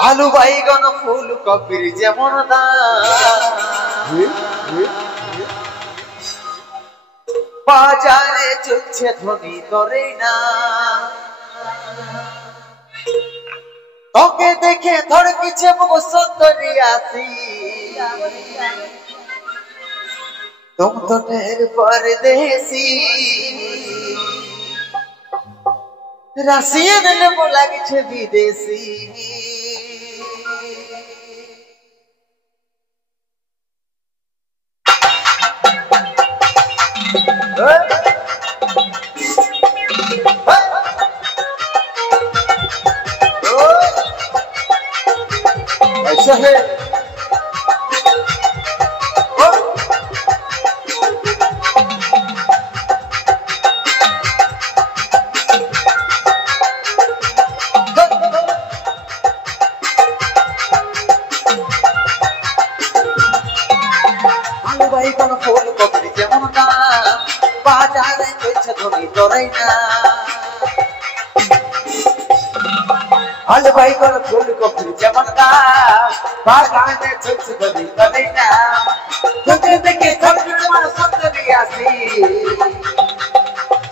আলু বাইগন ফুল কপির যেমন দাম বাজারে চলছে ধনী করে না তোকে দেখে ধড়কিছে মুখ সুন্দরী আসি तुम तो ठहर परदेसी राशियन ने बोला कि विदेशी ऐसा है কোন ফুল কপির যেমন দাম বাজারে চলছে ধনী করে না আলু বাইগন ফুল কপির যেমন দাম বাজারে চলছে ধনী করে না তোকে দেখে ধড়কিছে মুখ সুন্দরী আসি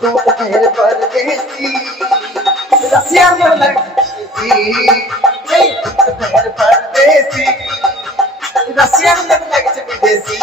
तुम तो ठहर परदेसी रसिया में लगती तुम तो ठहर परदेसी रसिया में लगती विदेशी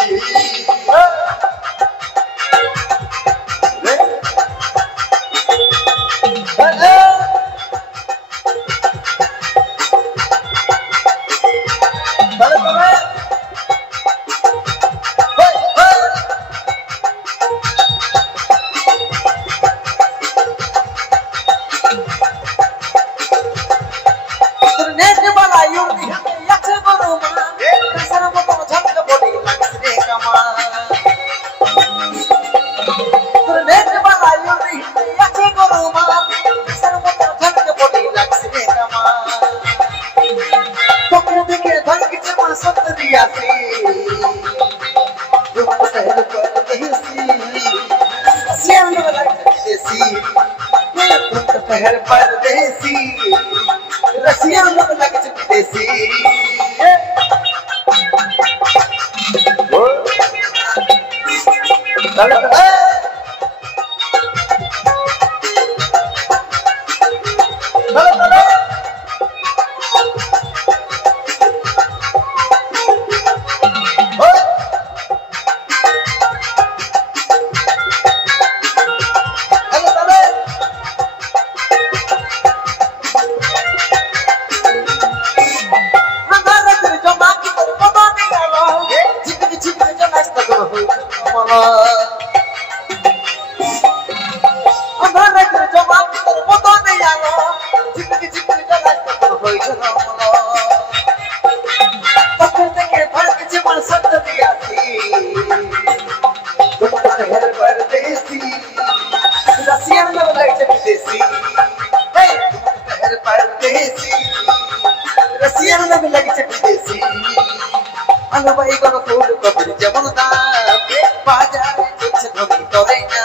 परदेसी रसिया लोग लग विदेशी আলু বাইগন ফুল কপির যেমন দাম বাজারে চলছে ধনী করে না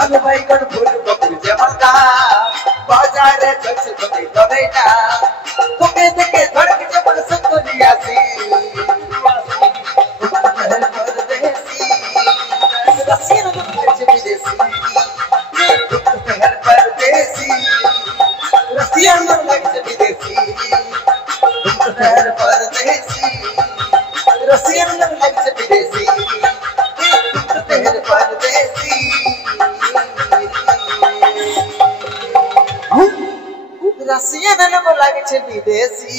আলু বাইগন ফুল কপির যেমন দাম বাজারে চলছে ধনী করে না তোকে দেখে ধড়কিছে মুখ সুন্দরী আসি रसिया में लगती विदेशी परदेसी रसिया में लगती विदेशी परदेसी रसिया में लगती विदेशी परदेसी रसिया में लगती विदेशी